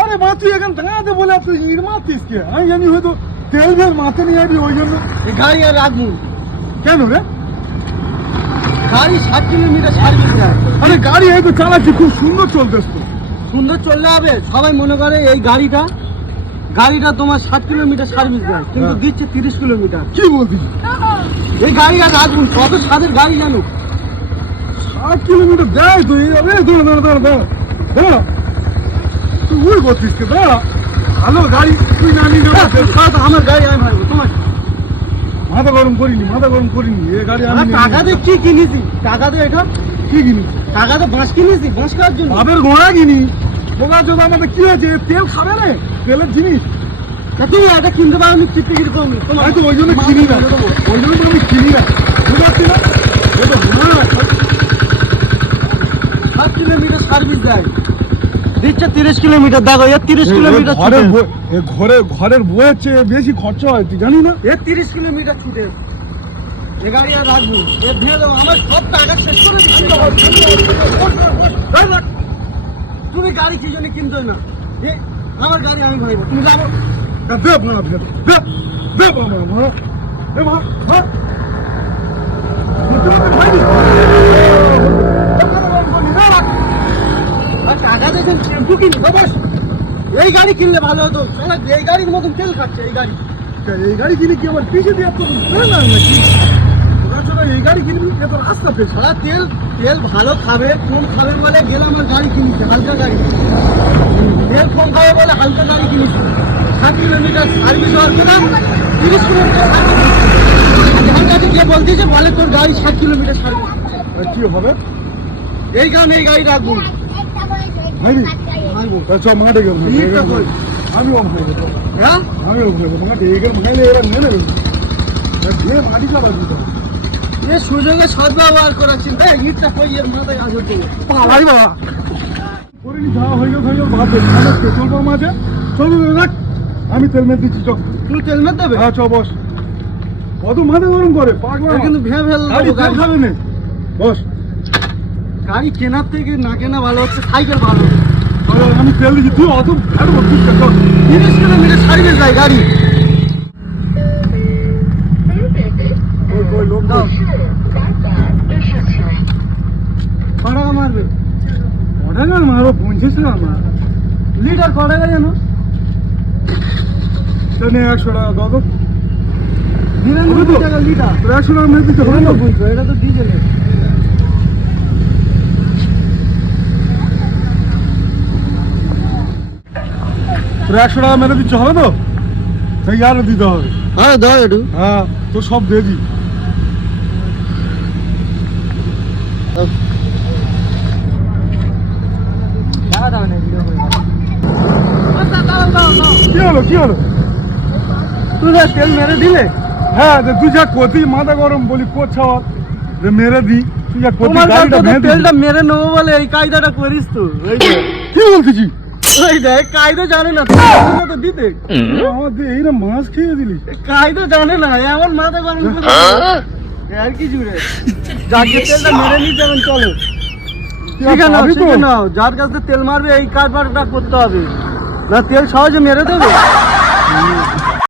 আরে মা তুই এখন দাঁড়াতে বলে তুই ইট মারতিস কে? আমি জানি হয়তো তেল ফেল মারতে নিয়ে যাবি ওই জন্য। গাড়ি আর রাখবো কেন রে? গাড়ি 60 কিলোমিটার সার্ভিস দেয়। আরে গাড়ি হয়তো চালাচ্ছি, খুব সুন্দর চলতেছ তো। সুন্দর চললে হবে? সবাই মনে করে এই গাড়িটা তোমার 60 কিলোমিটার সার্ভিস দেয়, কিন্তু দিচ্ছে 30 কিলোমিটার। কি বলছিস? এই গাড়ি আর রাখবো, কত স্বাদের গাড়ি জানো? 60 কিলোমিটার দেয় তো। দাঁড়া তুই ওই করছিস কে? দাঁড়া, ভালো গাড়ি তুই না নিলে আমার গাড়ি আমি ভাববো তোমার মাথা গরম করিনি এ গাড়ি আমি টাকা দিয়ে কি কিনেছি? টাকা দিয়ে এটা কি কিনি? টাকা দিয়ে বাঁশ কিনেছি, বাঁশ খাওয়ার জন্য। বাপের ঘোড়া কিনি। বোকা চোদা আমাদের কি হয়েছে? তেল খাবে না, তেলের জিনিস। তা তুমি এটা কিনতে পারো, আমি টিকিট কমি তোমার। আমি তো ওই জন্য কিনি না, ওই জন্য তো আমি কিনি না, বুঝতে পারছি না। ও তো ঘোড়া 60 কিলোমিটার সার্ভিস দেয়, দিচ্ছে 30 কিলোমিটার। দেখো এর 30 কিলোমিটার ঘরের বইয়ের চেয়ে বেশি খরচা হয়, তুই জানি না? এর 30 কিলোমিটার ছুটে এ গাড়ি আর রাখবো, এর দিয়ে দেবো। আমার সব টাকা শেষ করে দিচ্ছি। তুমি গাড়ি কি জন্য কিনতে না? আমার গাড়ি আমি ভাইবো, তুমি যাবো। দে ভাড়া, দে ভাড়া, দে ভাড়া। টাকা দেখেন টেম্পু কিনবো বস। এই গাড়ি কিনলে ভালো হতো। এই গাড়ির মতন তেল খাচ্ছে এই গাড়ি। এই গাড়ি কিনে কি আমার পিছিয়ে দিয়ে তো না নাকি? এই গাড়ি কিনবি এত রাস্তা পেয়েছে। সারা তেল ভালো খাবে, কম খাবে বলে গেলাম আর গাড়ি কিনেছে, হালকা গাড়ি। তেল কম খাবে বলে হালকা গাড়ি কিনেছে। 60 কিলোমিটার সার্ভিস হওয়ার কথা 30 কিলোমিটার সার্ভিস। আমার কাছে যে বলতেছে বলে তোর গাড়ি 60 কিলোমিটার সার্ভিস। কি হবে? এই কারণে এই গাড়ি রাখবো। চল মাঠে গেলাম, আমিও ভাইবো। হ্যাঁ আমিও ভাইবো মাঠে গেলাম, ভাইলে এরা মেনে নেবে মাটি চালাবি। এ সুযোগে সদ্ব্যবহার করার চিন্তা, ইটটা কই এর মাথায় আসবে তো পালাই বাবা করিনি। যাওয়া হয়ে গেল ভাববে পেট্রোল পাম্প আছে, চল রাখ, আমি তেল মেরে দিচ্ছি। চল, তুমি তেল মেরে দেবে? হ্যাঁ চ বস। কত মাথা গরম করে পাগলা, কিন্তু ভেবে গাড়ি তেল খাবে না। বস, গাড়ি কেনার থেকে না কেনা ভালো হচ্ছে, সাইকেল ভালো। আমি তেল দিচ্ছি, তুই অত ভালো বলছিস কেন? 30 কিলোমিটার সার্ভিস যায় গাড়ি। ওই লোক দাও, ক টাকা মারবে? অর্ডার মারো 50 টাকা মার। লিটার ক টাকা জানো? 100 টাকা দাও তো। 99 টাকা লিটার। 100 টাকা মেরে দিতে হবে না? বুঝছো, এটা তো ডিজেলের। তোর 100 টাকা মেরে দিচ্ছে হবে তো? সেই আরো দিতে হবে। হ্যাঁ দাও একটু। হ্যাঁ তো সব দেবি। কি হলো? তুই তেল মেরে দিলে? হ্যাঁ তুই যা করতি মাথা গরম বলি কোথাও মেরে দি। তুই যা করতি তোমার গাড়িটা কাছে ভেঙে তেলটা মেরে নেবো বলে এই কায়দাটা করিস তো। এই যে কি বলতেছি? ওই দেখ, কায়দা জানে না তো দিতে। আমাদের এইরকম মাছ খেয়ে দিলি। কায়দা জানে না, এমন মাথা গরম করে আর কি জুড়ে। যাকে তেলটা মেরে নিতে এখন চলো। শিখে নাও, যার কাছে তেল মারবে এই কারবারটা করতে হবে, না তেল সহজে মেরে দেবে।